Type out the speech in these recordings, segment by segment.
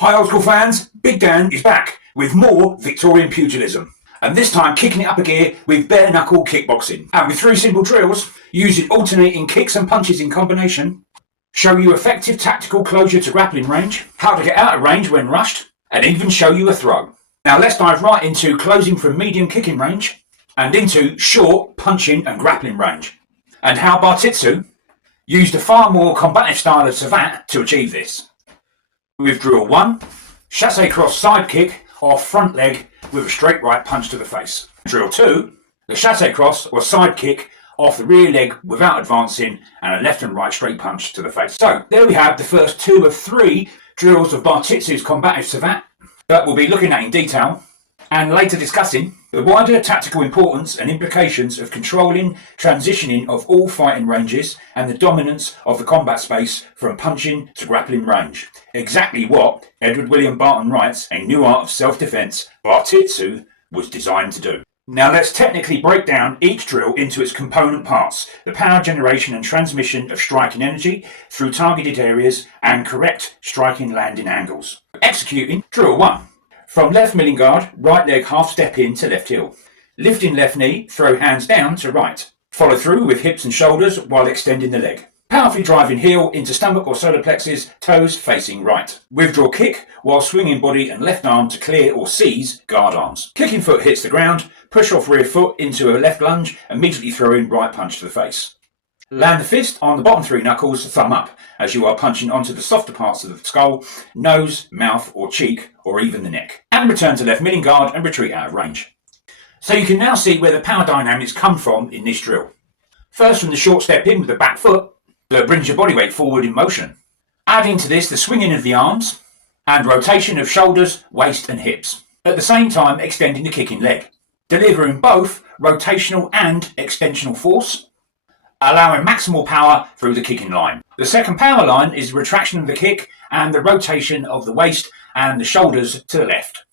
Hi old school fans, Big Dan is back with more Victorian pugilism. And this time kicking it up a gear with bare-knuckle kickboxing. And with 3 simple drills, using alternating kicks and punches in combination, show you effective tactical closure to grappling range, how to get out of range when rushed, and even show you a throw. Now let's dive right into closing from medium kicking range and into short punching and grappling range. And how Bartitsu used a far more combative style of Savate to achieve this. With drill 1, chasse cross side kick off front leg with a straight right punch to the face. Drill 2, the chasse cross or side kick off the rear leg without advancing and a left and right straight punch to the face. So there we have the first 2 of 3 drills of Bartitsu's combative Savate that we'll be looking at in detail and later discussing the wider tactical importance and implications of controlling transitioning of all fighting ranges and the dominance of the combat space from punching to grappling range. Exactly what Edward William Barton-Wright's A New Art of Self-Defense, Bartitsu, was designed to do. Now let's technically break down each drill into its component parts, the power generation and transmission of striking energy through targeted areas and correct striking landing angles. Executing drill 1. From left milling guard, right leg half step in to left heel. Lifting left knee, throw hands down to right. Follow through with hips and shoulders while extending the leg. Powerfully driving heel into stomach or solar plexus, toes facing right. Withdraw kick while swinging body and left arm to clear or seize guard arms. Kicking foot hits the ground, push off rear foot into a left lunge, immediately throwing right punch to the face. Land the fist on the bottom 3 knuckles, thumb up, as you are punching onto the softer parts of the skull, nose, mouth or cheek, or even the neck. And return to left milling guard and retreat out of range. So you can now see where the power dynamics come from in this drill. First from the short step in with the back foot, that brings your body weight forward in motion. Adding to this the swinging of the arms, and rotation of shoulders, waist and hips. At the same time extending the kicking leg. Delivering both rotational and extensional force, allowing maximal power through the kicking line. The second power line is the retraction of the kick and the rotation of the waist and the shoulders to the left,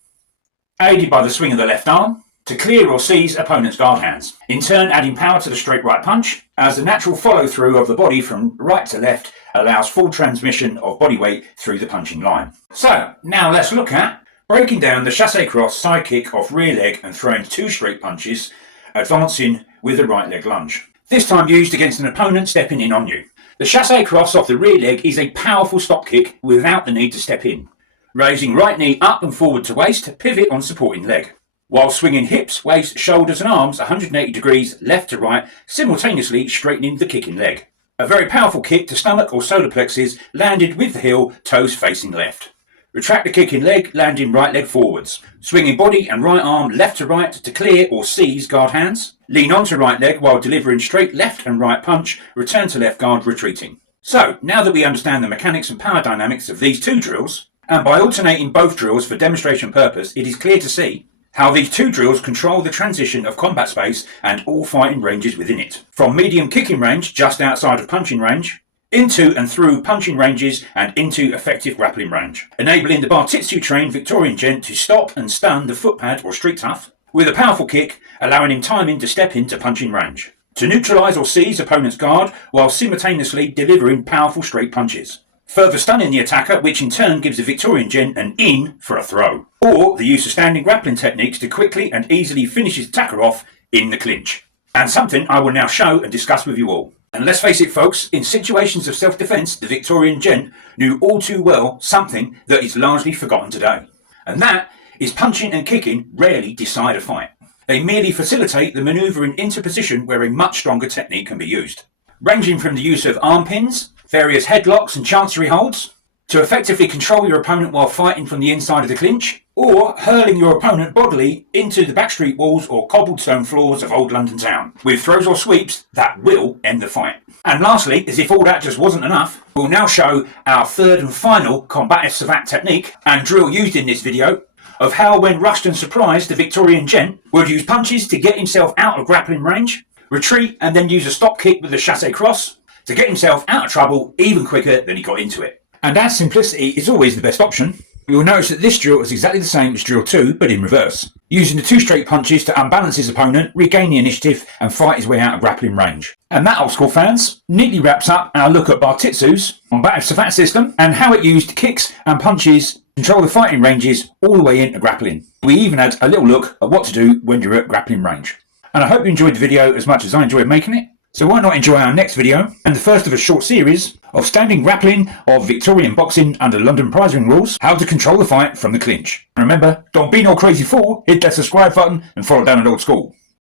aided by the swing of the left arm to clear or seize opponent's guard hands, in turn adding power to the straight right punch, as the natural follow through of the body from right to left allows full transmission of body weight through the punching line. So now let's look at breaking down the chasse cross side kick off rear leg and throwing 2 straight punches, advancing with the right leg lunge. This time used against an opponent stepping in on you. The chasse cross off the rear leg is a powerful stop kick without the need to step in. Raising right knee up and forward to waist, pivot on supporting leg. While swinging hips, waist, shoulders and arms 180 degrees left to right, simultaneously straightening the kicking leg. A very powerful kick to stomach or solar plexus, landed with the heel, toes facing left. Retract the kicking leg, landing right leg forwards. Swinging body and right arm left to right to clear or seize guard hands. Lean onto right leg while delivering straight left and right punch, return to left guard retreating. So, now that we understand the mechanics and power dynamics of these 2 drills, and by alternating both drills for demonstration purpose, it is clear to see how these 2 drills control the transition of combat space and all fighting ranges within it. From medium kicking range, just outside of punching range, into and through punching ranges and into effective grappling range, enabling the Bartitsu trained Victorian gent to stop and stun the footpad or street tough with a powerful kick, allowing him timing to step into punching range, to neutralise or seize opponent's guard while simultaneously delivering powerful straight punches, further stunning the attacker, which in turn gives the Victorian gent an in for a throw, or the use of standing grappling techniques to quickly and easily finish his attacker off in the clinch. And something I will now show and discuss with you all. And let's face it folks, in situations of self-defense, the Victorian gent knew all too well something that is largely forgotten today. And that is punching and kicking rarely decide a fight. They merely facilitate the manoeuvring into position where a much stronger technique can be used. Ranging from the use of arm pins, various headlocks and chancery holds, to effectively control your opponent while fighting from the inside of the clinch, or hurling your opponent bodily into the backstreet walls or cobblestone floors of old London town, with throws or sweeps that will end the fight. And lastly, as if all that just wasn't enough, we'll now show our 3rd and final combative Savate technique and drill used in this video of how, when rushed and surprised, the Victorian gent would use punches to get himself out of grappling range, retreat and then use a stop kick with the chasse cross to get himself out of trouble even quicker than he got into it. And as simplicity is always the best option, you will notice that this drill is exactly the same as drill 2, but in reverse. Using the 2 straight punches to unbalance his opponent, regain the initiative and fight his way out of grappling range. And that, old school fans, neatly wraps up our look at Bartitsu's combative Savate system and how it used kicks and punches control the fighting ranges all the way into grappling. We even had a little look at what to do when you're at grappling range. And I hope you enjoyed the video as much as I enjoyed making it. So why not enjoy our next video, and the first of a short series of standing grappling of Victorian boxing under London prize ring rules, how to control the fight from the clinch. And remember, don't be no crazy fool, hit that subscribe button and follow down an old school.